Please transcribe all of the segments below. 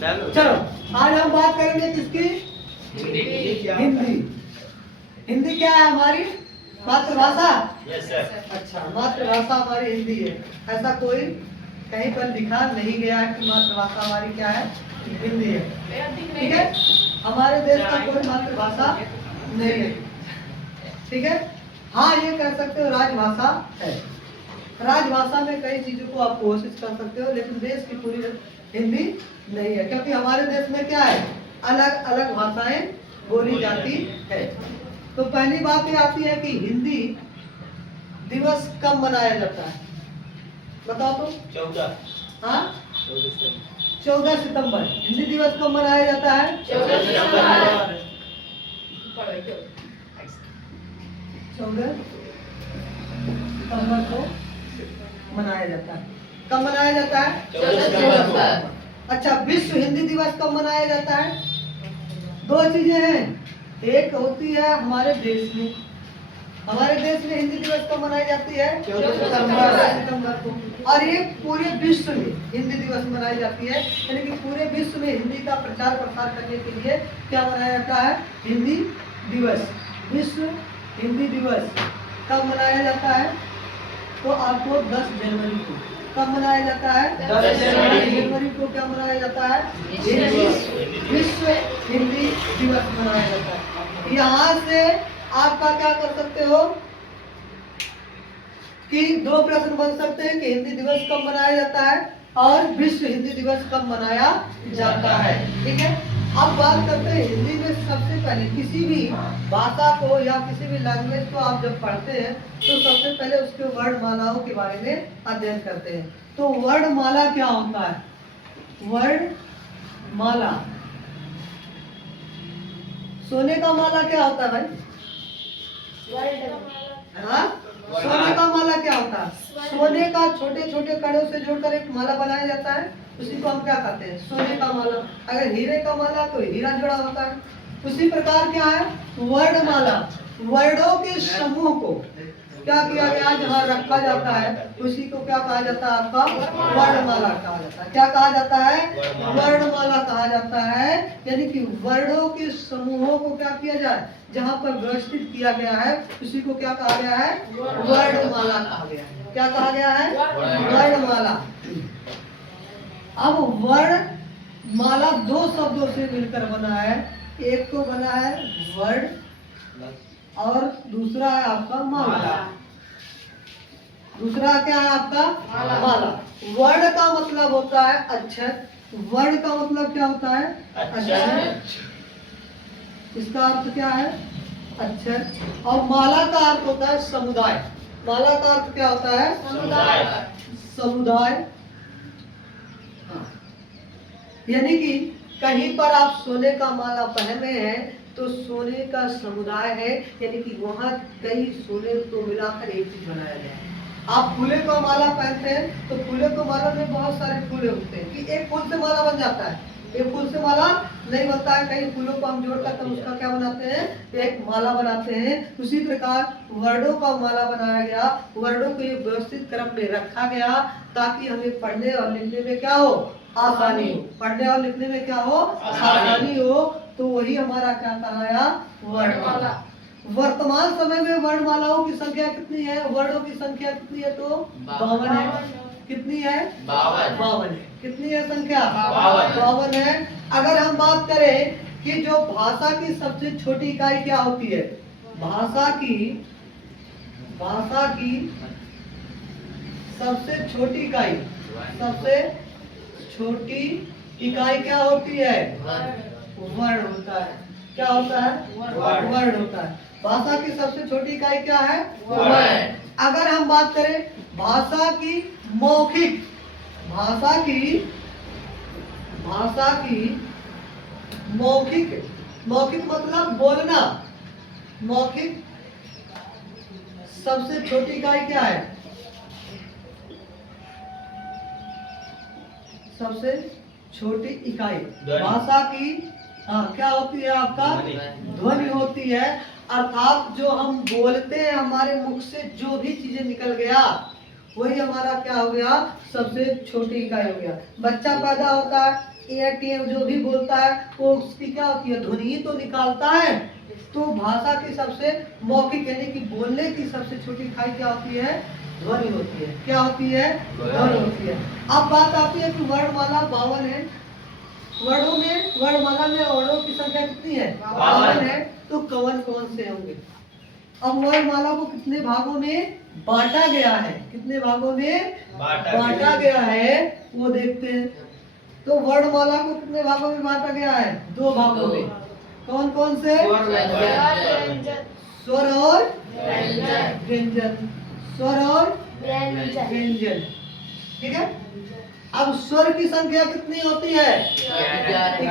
चलो आज हम बात करेंगे किसकी? हिंदी। हिंदी क्या है हमारी मातृभाषा? अच्छा, मातृभाषा हमारी हिंदी है। ऐसा कोई कहीं पर लिखा नहीं गया है कि मातृभाषा हमारी क्या है? हिंदी है। ठीक है, हमारे देश का कोई मातृभाषा नहीं है। ठीक है, हाँ ये कह सकते हो राजभाषा है। राजभाषा में कई चीजों को आप कोशिश कर सकते हो, लेकिन देश की पूरी हिंदी नहीं है, क्योंकि हमारे देश में क्या है, अलग अलग भाषाएं बोली जाती है। तो पहली बात ये आती है कि हिंदी दिवस कब मनाया जाता है? बताओ तो। 14। हाँ, 14 सितंबर। हिंदी दिवस कब मनाया जाता है? 14 सितंबर को मनाया जाता है। कब मनाया जाता है? 14 सितंबर। अच्छा, विश्व हिंदी दिवस कब मनाया जाता है? दो चीजें हैं, एक होती है हमारे देश में, हमारे देश में हिंदी दिवस कब मनाई जाती है? 14 सितंबर को। और ये पूरे विश्व में हिंदी दिवस मनाई जाती है, यानी कि पूरे विश्व में हिंदी का प्रचार प्रसार करने के लिए क्या मनाया जाता है? हिंदी दिवस। विश्व हिंदी दिवस कब मनाया जाता है? तो आपको 10 जनवरी को। कब मनाया जाता है? 10 जनवरी को क्या मनाया जाता है? विश्व हिंदी दिवस मनाया जाता है। यहाँ से आपका क्या कर सकते हो कि दो प्रश्न बन सकते हैं कि हिंदी दिवस कब मनाया जाता है और विश्व हिंदी दिवस कब मनाया जाता है। ठीक है, अब बात करते हैं हिंदी में। सबसे पहले किसी भी भाषा को या किसी भी लैंग्वेज को आप जब पढ़ते हैं तो सबसे पहले उसके वर्णमालाओं के बारे में अध्ययन करते हैं। तो वर्णमाला क्या होता है? वर्णमाला, सोने का माला क्या होता है भाई? हाँ, सोने का माला क्या होता है? सोने का छोटे छोटे कणों से जोड़कर एक माला बनाया जाता है, उसी को हम क्या कहते हैं? सोने का माला। अगर हीरे का माला तो हीरा जोड़ा होता है। उसी प्रकार क्या है वर्णमाला? वर्णों के समूह को क्या किया गया, जहाँ रखा जाता है उसी को क्या कहा जाता है? आपका वर्णमाला कहा जाता है। क्या कहा जाता है? वर्णमाला कहा जाता है। यानी कि वर्णों के समूहों को क्या किया जाए, जहाँ पर व्यवस्थित किया गया है उसी को क्या कहा गया है? वर्णमाला कहा गया है। क्या कहा गया है? वर्णमाला। अब वर्णमाला दो शब्दों से मिलकर बना है। एक तो बना है वर्ण और दूसरा है आपका माला। दूसरा क्या है आपका? माला। वर्ण का मतलब होता है अक्षर। वर्ण का मतलब क्या होता है? अक्षर। इसका अर्थ क्या है? अक्षर। और माला का अर्थ होता है समुदाय। माला का अर्थ क्या होता है? समुदाय। समुदाय, यानी कि कहीं पर आप सोने का माला पहने हैं तो सोने का समुदाय है, यानी कि वहाँ कई सोने को मिलाकर एक चीज बनाया गया है। आप फूले को माला पहनते हैं तो फूले को माला में बहुत सारे फूले होते हैं कि एक फूल से माला बन जाता है। एक फूल से माला नहीं बनता है, कई फूलों को हम जोड़कर तब उसका क्या बनाते हैं? एक माला बनाते हैं। उसी प्रकार वर्णों का माला बनाया गया। वर्णों को एक व्यवस्थित क्रम में रखा गया ताकि हमें पढ़ने और लिखने में क्या हो? आसानी हो। पढ़ने और लिखने में क्या हो? आसानी हो। तो वही हमारा क्या कहलाया? वर्णमाला। वर्तमान समय में वर्णमालाओं की संख्या कितनी है? वर्णों की संख्या कितनी है? तो 52 है। कितनी है? 52 है। कितनी है संख्या? 52 है। अगर हम बात करें कि जो भाषा की सबसे छोटी इकाई क्या होती है? भाषा की सबसे छोटी इकाई, सबसे छोटी इकाई क्या होती है? वर्ण होता है। क्या होता है? वर्ण होता है। भाषा की सबसे छोटी इकाई क्या है? वर्ण। अगर हम बात करें भाषा की मौखिक, भाषा की मौखिक मतलब बोलना। मौखिक सबसे छोटी इकाई क्या है? सबसे छोटी इकाई भाषा की क्या होती है? आपका ध्वनि होती है। अर्थात जो हम बोलते हैं, हमारे मुख से जो भी चीजें निकल गया वही हमारा क्या हो गया? सबसे छोटी इकाई हो गया। बच्चा पैदा होता है एटीएम जो भी बोलता है वो उसकी क्या होती है, ध्वनि ही तो निकालता है। तो भाषा की सबसे मौखिक यानी कि बोलने की सबसे छोटी इकाई क्या होती है, ध्वनि होती है। क्या होती है, ध्वनि होती है। अब बात आती है कि वर्णमाला 52 है। वर्णमाला में वर्णों की संख्या कितनी है, 52 है। तो कौन कौन से होंगे। अब वर्णमाला को कितने भागों में बांटा गया है, कितने भागों में बांटा गया है वो देखते हैं। तो वर्णमाला को कितने भागों में बांटा गया है, 2 भागों में। कौन कौन से, स्वर और व्यंजन, स्वर और व्यंजन। ठीक है। अब स्वर की संख्या कितनी होती है,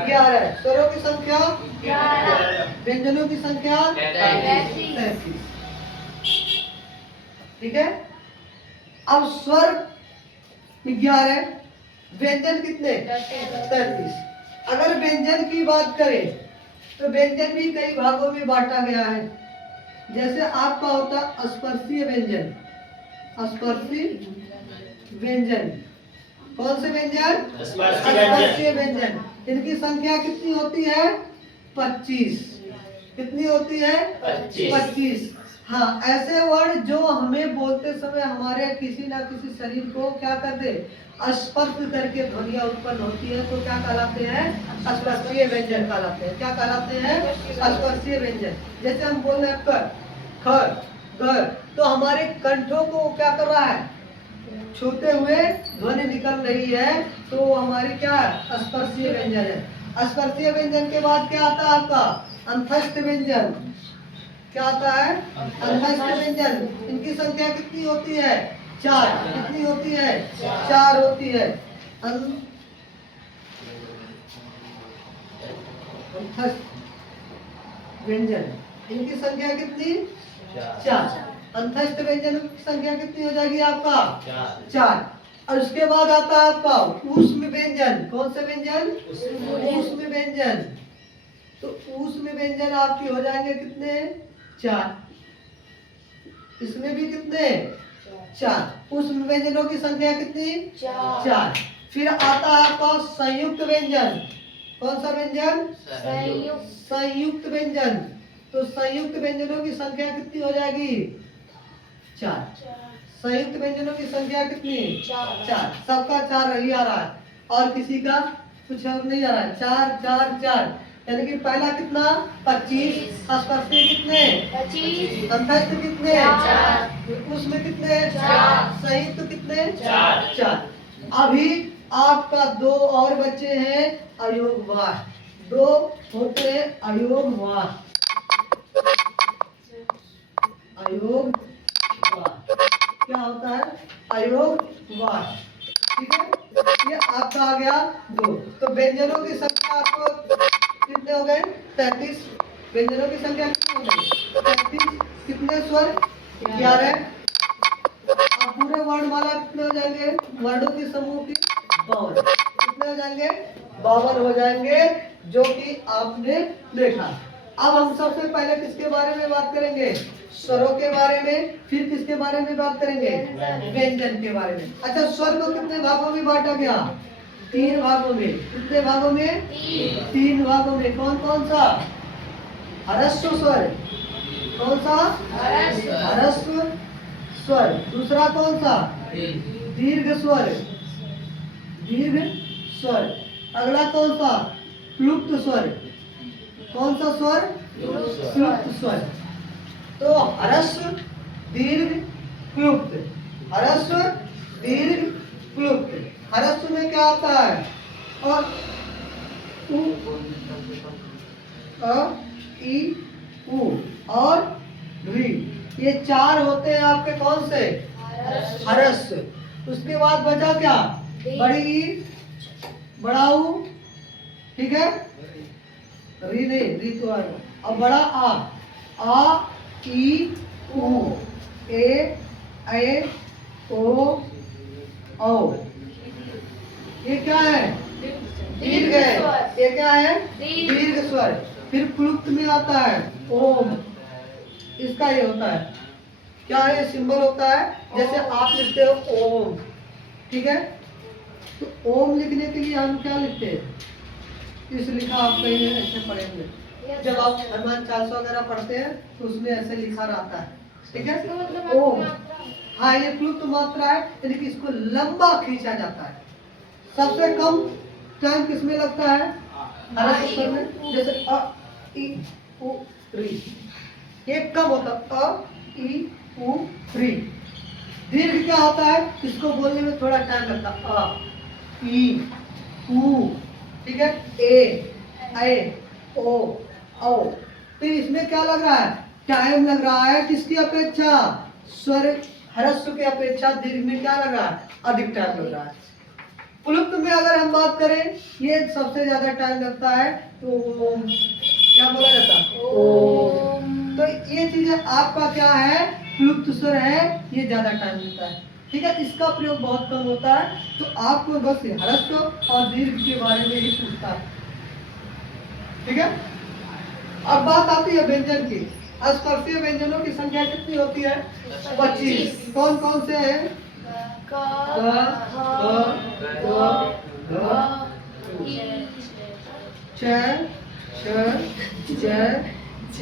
11। स्वरों की संख्या 11, व्यंजनों की संख्या 33। ठीक है। अब स्वर 11, व्यंजन कितने, 33। अगर व्यंजन की बात करें तो व्यंजन भी कई भागों में बांटा गया है। जैसे आपका होता स्पर्शीय व्यंजन, स्पर्शीय व्यंजन। कौन से व्यंजन, स्पर्शीय व्यंजन। इनकी संख्या कितनी होती है, 25। कितनी होती है, 25। हाँ, ऐसे वर्ण जो हमें बोलते समय हमारे किसी ना किसी शरीर को क्या कर दे, स्पर्श करके ध्वनियां उत्पन्न होती है, तो क्या कहलाते हैं, स्पर्शीय व्यंजन कहलाते हैं। क्या कहलाते हैं, स्पर्शीय व्यंजन। जैसे हम बोल रहे हैं कर, खर, घर, तो हमारे कंठों को क्या कर रहा है, छूते हुए ध्वनि निकल रही है, तो वो हमारी क्या स्पर्शीय व्यंजन है। स्पर्शीय व्यंजन के बाद क्या आता है आपका, अंतस्थ व्यंजन। क्या आता है, अंतस्थ व्यंजन। इनकी संख्या कितनी होती है, 4। कितनी होती है, 4 होती है। अंतस्थ व्यंजन, इनकी संख्या कितनी, 4। अंतस्थ व्यंजन की संख्या कितनी हो जाएगी आपका, 4। और उसके बाद आता है आपका ऊष्म व्यंजन। कौन से व्यंजन, ऊष्म व्यंजन। तो ऊष्म व्यंजन आपकी हो जाएंगे कितने, 4। इसमें भी कितने, 4। ऊष्म व्यंजनों की संख्या कितनी, 4। फिर आता है आपका संयुक्त व्यंजन। कौन सा व्यंजन, संयुक्त व्यंजन। तो संयुक्त व्यंजनों की संख्या कितनी हो जाएगी, 4। संयुक्त व्यंजनों की संख्या कितनी, 4। सबका 4 रही आ रहा है और किसी का कुछ और नहीं आ रहा है। 4 4 4 यानी कि पहला कितना, 25। स्पर्शीय कितने, 25। अंतस्थ कितने, 4। उसमें कितने, 4। संयुक्त कितने, 4। अभी आपका 2 और बच्चे हैं अयोगवाह। 2 होते हैं अयोगवाह। अयोगवाह क्या होता है, अयोगवाह। ठीक है, ये आपका आ गया 2। तो व्यंजनों की संख्या आपको कितने हो गए, 33। व्यंजनों की संख्या कितनी हो गई, 33। कितने स्वर, 11। अब पूरे वर्णमाला कितने हो जाएंगे, वर्णों के समूह की 52। कितने हो जाएंगे, 52 हो जाएंगे, जो कि आपने देखा। अब हम सबसे पहले किसके बारे में बात करेंगे, स्वरों के बारे में। फिर किसके बारे में बात करेंगे, व्यंजन के बारे में। अच्छा, स्वर को कितने भागों में बांटा गया, 3 भागों में। कितने भागों में, 3 भागों में। कौन कौन सा, ह्रस्व स्वर। कौन सा, ह्रस्व स्वर। दूसरा कौन सा, दीर्घ स्वर, दीर्घ स्वर। अगला कौन सा, क्लुप्त स्वर। कौन सा स्वर, क्लुप्त स्वर। तो ह्रस्व, दीर्घ, क्लुप्त। ह्रस्व, दीर्घ, क्लुप्त। ह्रस्व में क्या आता है, अ, उ, अ, ई, उ और री। ये 4 होते हैं आपके कौन से, ह्रस्व। उसके बाद बचा क्या, बड़ी ई, बड़ा ऊ। ठीक है, री नहीं, री तो आएगा। अब बड़ा आ, ई, उ, ए, ओ, औ। ये क्या है, दीर्घ है। ये क्या है, दीर्घ स्वर। फिर क्लुप्त में आता है ओम। इसका ये होता है, क्या है, सिंबल होता है। जैसे आप लिखते हो ओम, ठीक है, तो ओम लिखने के लिए हम क्या लिखते हैं, इस लिखा आप कहीं ऐसे पढ़ेंगे, जब आप हनुमान चालीसा वगैरह पढ़ते हैं तो उसमें ऐसे लिखा रहता है, ठीक है। ओ हाँ, ये क्लुप्त मात्रा है, यानी कि इसको लंबा खींचा जाता है। सबसे कम टाइम किसमें लगता है? हरस स्वर में, जैसे अ इ उ री, ये कम होता है अ इ उ री। दीर्घ क्या होता है? इसको बोलने में थोड़ा टाइम लगता है, अ इ उ, ठीक है, ए ओ औ। तो इसमें क्या लग रहा है? टाइम लग रहा है, किसकी अपेक्षा? स्वर ह्रस्व की अपेक्षा दीर्घ में क्या लग रहा है? अधिक टाइम लग रहा है। प्लुप्त में अगर हम बात करें, ये सबसे ज्यादा टाइम लगता है, तो क्या बोला जाता है? ओम। तो ये चीजें आपका क्या है? प्लुप्त स्वर है, ये ज्यादा टाइम लेता है, ठीक है। इसका प्रयोग बहुत कम होता है, तो आपको बस ह्रस्व और दीर्घ के बारे में ही पूछता है, ठीक है। अब बात आती है व्यंजन की। स्पर्शीय व्यंजनों की संख्या कितनी होती है? 25। कौन कौन से हैं? क, छ, छ, ज, झ,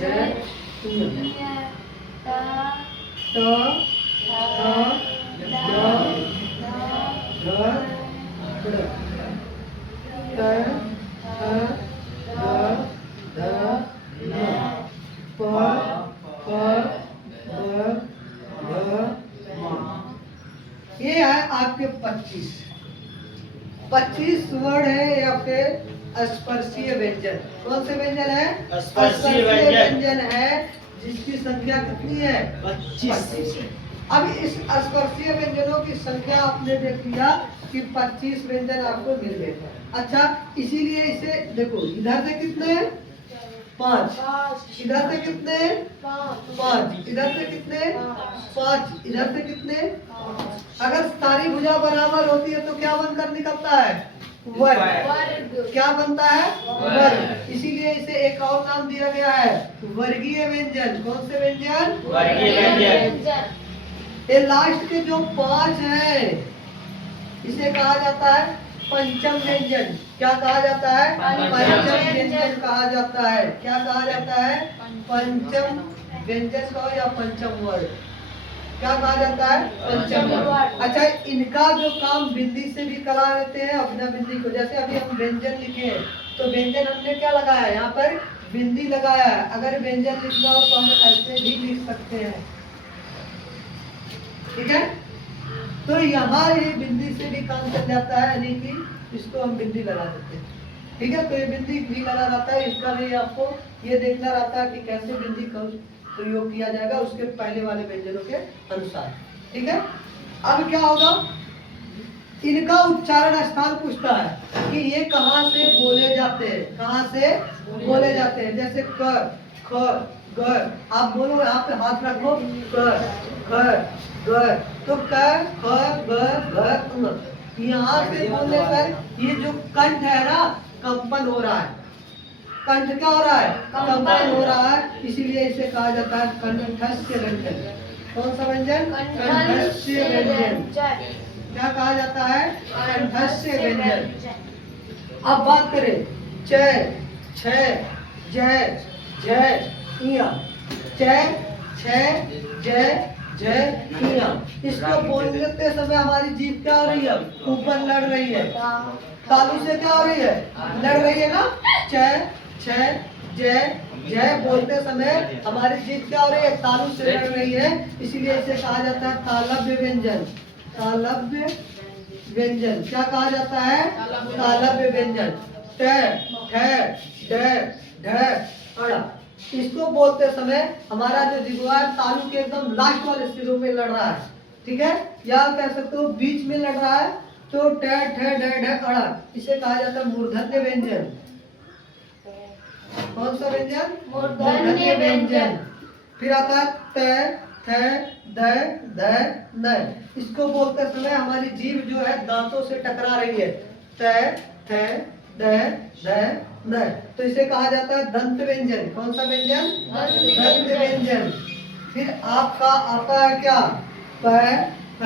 ये है आपके 25 वर्ण है या फिर स्पर्शीय व्यंजन। कौन से व्यंजन है? स्पर्शीय व्यंजन है, जिसकी संख्या कितनी है? 25। अब इस स्पर्शीय व्यंजनों की संख्या आपने देख लिया कि 25 व्यंजन आपको मिल गए। अच्छा, इसीलिए इसे देखो, इधर से कितने? 5, इधर से कितने? 5, इधर से कितने? 5, इधर से कितने? अगर सारी भुजा बराबर होती है तो क्या बनकर निकलता है? वर्ग। क्या बनता है? वर्ग। इसीलिए इसे एक और नाम दिया गया है, वर्गीय व्यंजन। कौन से व्यंजन? वर्गीय व्यंजन। ये लास्ट के जो 5 है, इसे कहा जाता है पंचम व्यंजन। क्या कहा जाता है? पंचम व्यंजन कहा जाता है। क्या कहा जाता है? पंचम व्यंजन कहो या पंचम वर्ण, क्या कहा जाता है? पंचम वर्ण। अच्छा, इनका जो काम बिंदी से भी करा लेते हैं अपना बिंदी को। जैसे अभी हम व्यंजन लिखे हैं, तो व्यंजन हमने क्या लगाया है? यहाँ पर बिंदी लगाया है। अगर व्यंजन लिखना हो तो हम ऐसे भी लिख सकते हैं, ठीक है। तो यहाँ ये बिंदी से भी काम चल जाता है, यानी कि इसको हम बिंदी लगा देते हैं, ठीक है। तो ये बिंदी भी लगा रहता है, इसका भी आपको ये देखना रहता है कि कैसे बिंदी का प्रयोग किया जाएगा उसके पहले वाले व्यंजनों के अनुसार, ठीक है। अब क्या होगा? इनका उच्चारण स्थान पूछता है कि ये कहाँ से बोले जाते हैं, कहाँ से बोले जाते हैं। जैसे क, ख, ग, आप बोलो, यहाँ पे हाथ रखो, क, ख, ग, तो क, ख, ग, घ, ङ। यहाँ से बोलने पर ये जो कंठ है ना, कंपन हो रहा है। कंठ क्या हो रहा है? कंपन हो रहा है, इसीलिए इसे कहा जाता है कंठस्य व्यंजन। कौन सा व्यंजन? कंठस्य व्यंजन। क्या कहा जाता है? कंठस्य व्यंजन। अब बात करें च, छ, ज, झ, ञ। च, छ, ज, झ, ञ। इसको बोलते समय हमारी जीभ क्या हो रही है? ऊपर लड़ रही है। तालू से क्या हो रही है? लड़ रही है ना। च, छ, ज, झ बोलते समय हमारी जीभ क्या हो रही है? तालू से लड़ रही है, इसीलिए इसे कहा जाता है तालव्य व्यंजन। तालव्य व्यंजन। क्या कहा जाता है? तालव्य व्यंजन। ट, ठ, ड, ढ, अड़। इसको बोलते समय हमारा जो जिह्वा है तालू के एकदम लास्ट वाले सिरों पे लड़ रहा है, ठीक है, या कह सकते हो बीच में लड़ रहा है। तो ट, ठ, ड, ढ, अड़, इसे कहा जाता है मूर्धन्य व्यंजन। कौन सा व्यंजन? मूर्धन्य व्यंजन। फिर आता है त, थ, द, ध, न। इसको बोलते समय हमारी जीभ जो है दांतों से टकरा रही है। त, थ, द, ध, न। तो इसे कहा जाता है दंत व्यंजन। कौन सा व्यंजन? दंत व्यंजन। फिर आपका आता है क्या? प, फ,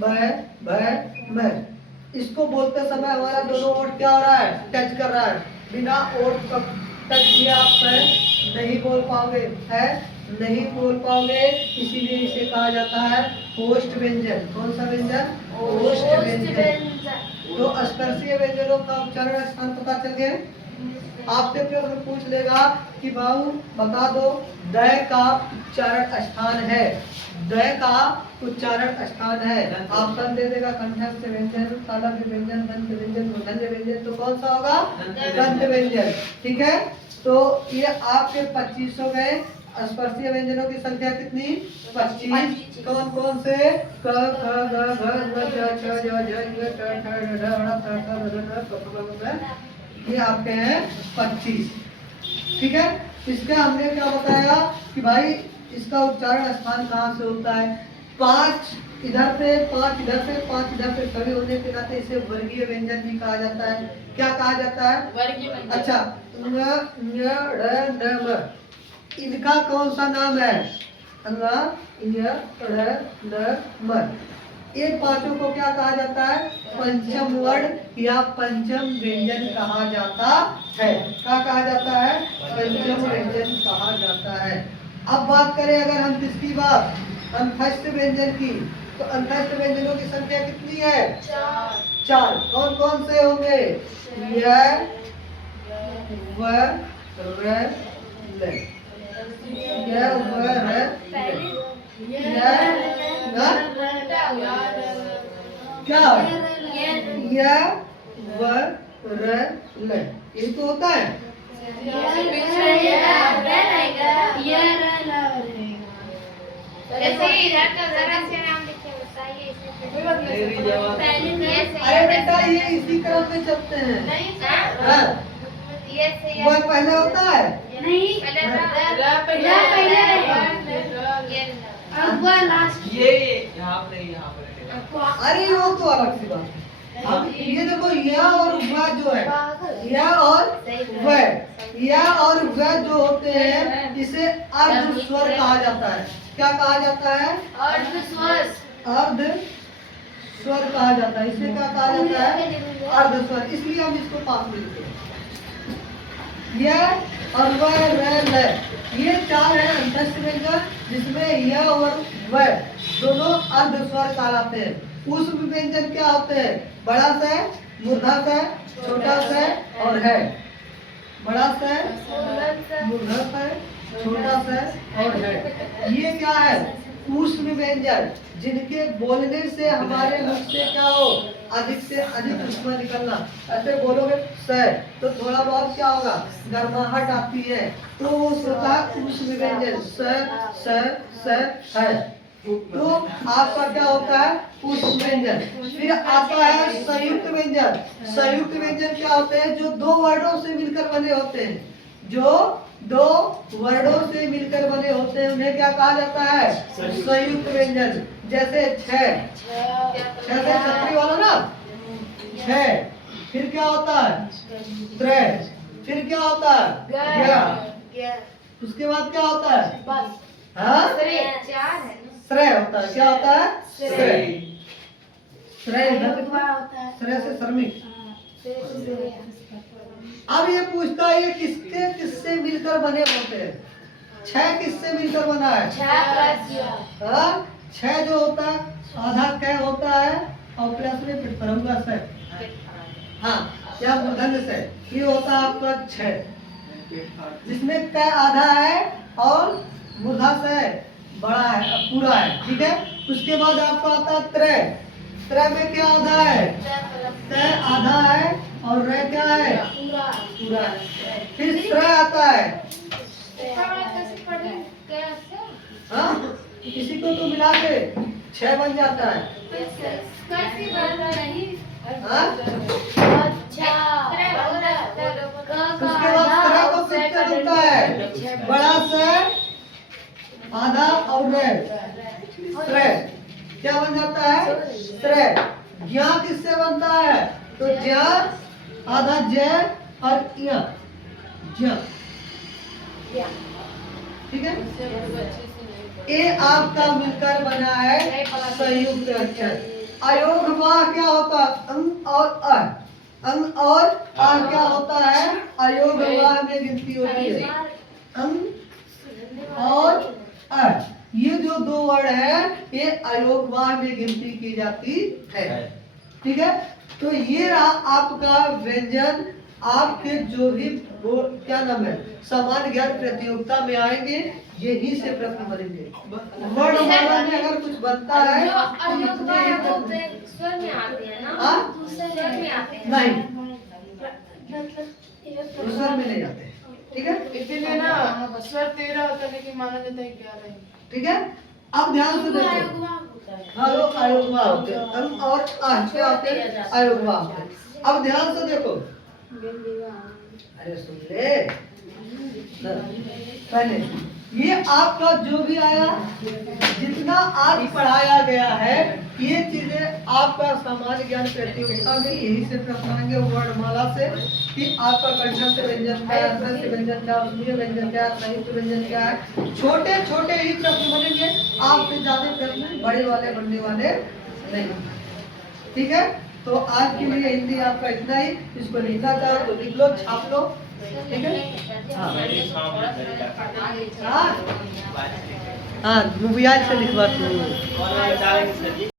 ब, भ, म। इसको बोलते समय हमारा दोनों ओठ क्या हो रहा है? टच कर रहा है। बिना ओठ तक किए आप नहीं बोल पाओगे, है नहीं बोल पाओगे, इसीलिए इसे कहा जाता है ओष्ठ व्यंजन। कौन सा व्यंजन? ओष्ठ व्यंजन। तो स्पर्शीय व्यंजनों का उच्चारण स्थान पता चल गया। आपसे प्रश्न पूछ लेगा कि बाबू बता दो द का उच्चारण स्थान है, द का उच्चारण स्थान है। ऑप्शन दे देगा कंठस्थ व्यंजन, तालव्य व्यंजन, दंत व्यंजन, मूर्धन्य व्यंजन। तो कौन सा होगा? दंत व्यंजन। ठीक है, तो ये आपके 25 हो गए। स्पर्शीय व्यंजनों की संख्या कितनी? 25। कौन कौन से? क ख ग घ ङ च छ ज झ ञ ट ठ ड ढ ण थ थ र र प फ ब भ, ये आपके हैं 25। ठीक है, इसका हमने क्या बताया कि भाई इसका उच्चारण स्थान कहाँ से होता है? 5 इधर से, 5 इधर से, 5 इधर से सभी होने के नाते इसे वर्गीय व्यंजन भी कहा जाता है। क्या कहा जाता है? वर्गीय व्यंजन। अच्छा, ङ ञ ढ़ ढ म, इनका कौन सा नाम है? ङ ञ ढ़ ढ म। इन पांचों को क्या कहा जाता है? पंचम वर्ण या पंचम व्यंजन कहा जाता है। क्या कहा जाता है? पंचम व्यंजन कहा जाता है। अब बात करें अगर हम किसकी बात? अंतस्थ व्यंजन की। तो अंतस्थ व्यंजनों की संख्या कितनी है? 4। कौन कौन से होंगे? य, व, र, ल। य, व, र, ल। क्या? य, व, र, ल। ये तो होता है। अरे बेटा ये इसी क्रम में चलते हैं। हाँ। वो पहले होता है। ये यहाँ पर अरे वो तो अलग सी बात है। अब ये देखो यह और वह जो है, यह और वह, यह और वह जो होते हैं इसे अर्ध स्वर कहा जाता है। क्या कहा जाता है? अर्ध स्वर कहा जाता है। इसे क्या कहा जाता है? अर्ध स्वर। इसलिए हम इसको पास में लिखते हैं। यह और वह, र, ल, ये 4 है अंतस्थ व्यंजन, जिसमें यह और वह दोनों अर्ध स्वर कहलाते हैं। उस व्यंजन क्या होते हैं? बड़ा स, मूर्धा स, छोटा स और है। बड़ा स, मूर्धा स, छोटा स और है। ये क्या है? ऊष्म व्यंजन, जिनके बोलने से हमारे मुख से क्या हो? अधिक से अधिक ऊष्मा निकलना। ऐसे बोलोगे स तो थोड़ा बहुत क्या होगा? गर्माहट आती है, तो वो होता है ऊष्म व्यंजन। स है। तो आपका क्या होता है? ऊष्म व्यंजन। फिर आता है संयुक्त व्यंजन। संयुक्त व्यंजन क्या होते हैं? जो 2 वर्णों से मिलकर बने होते हैं। जो 2 वर्णों से मिलकर बने होते हैं उन्हें क्या कहा जाता है? संयुक्त व्यंजन। जैसे छ से छतरी वाला ना, छ। फिर क्या होता है? त्र। फिर क्या होता है? य। उसके बाद क्या होता है? हाँ? श्रेय होता है। क्या होता है? श्रेय। श्रेय से श्रमिक। अब ये पूछता है ये किसके किससे मिलकर बने होते हैं? 6 किससे मिलकर बना है? 6 जो होता है आधा क होता है और प्लस में फिर परंगा से, हाँ क्या मूर्धन्य से, ये होता है आपका 6, जिसमें क आधा है और मूर्धा से बड़ा है, पूरा है। ठीक है, उसके बाद आपका आता है त्रय। त्रय में क्या आधा है? त्रय आधा है और रे क्या है? पूरा है। फिर त्रय आता है, हाँ किसी को तो मिला के 6 बन जाता है। हाँ? उसके बाद त्रय को किससे बनता है? बड़ा से आधा और रे, त्रय क्या बन जाता है? त्रय। ज्ञा किससे बनता है? तो ज्ञा आधा ज और ज्ञा, ठीक है। ये आपका मिलकर बना है संयुक्त अक्षर। अयोग वाह क्या होता है? अंग और अ। अंग और आ क्या होता है? गिनती होती है अं और अ। ये जो दो वर्ड है ये अयोगवाह में गिनती की जाती है। ठीक है, तो ये रहा आपका व्यंजन। आपके जो भी क्या नाम है सामान्य ज्ञान प्रतियोगिता में आएंगे यही से प्रश्न बनेंगे। वर्णमाला में अगर कुछ बनता है जो तो अयोगवाह है वो इतने स्वर में आते हैं ना, हाँ? स्वर में आते हैं नहीं, मतलब स्वर में नहीं जाते। ठीक है, इसीलिए ना स्वर 13 होता है लेकिन माना जाता है 11 ही। ठीक है। अब ध्यान से देखो, हाँ लोग अयोगवाह होते हैं अं और आ क्या होते हैं अयोगवाह होते हैं। अब ध्यान से देखो, अरे सुन ले पहले ये आपका जो भी आया जितना आज पढ़ाया गया है ये चीजें आपका सामान्य ज्ञान प्रतियोगिता में यही से प्रश्न आएंगे वर्णमाला से कि आपका कंठस्थ व्यंजन क्या है, अर्थस्थ व्यंजन क्या है, स्वीय व्यंजन क्या है, संयुक्त व्यंजन क्या है। छोटे छोटे ही प्रश्न बनेंगे, आपसे ज्यादा प्रश्न बड़े वाले बनने वाले नहीं। ठीक है, तो आज के लिए हिंदी आपका इतना ही। इसको लिखना चाहो तो लिख लो, छाप लो। ठीक है, हाँ हाँ मोबाइल से लिखवा दो।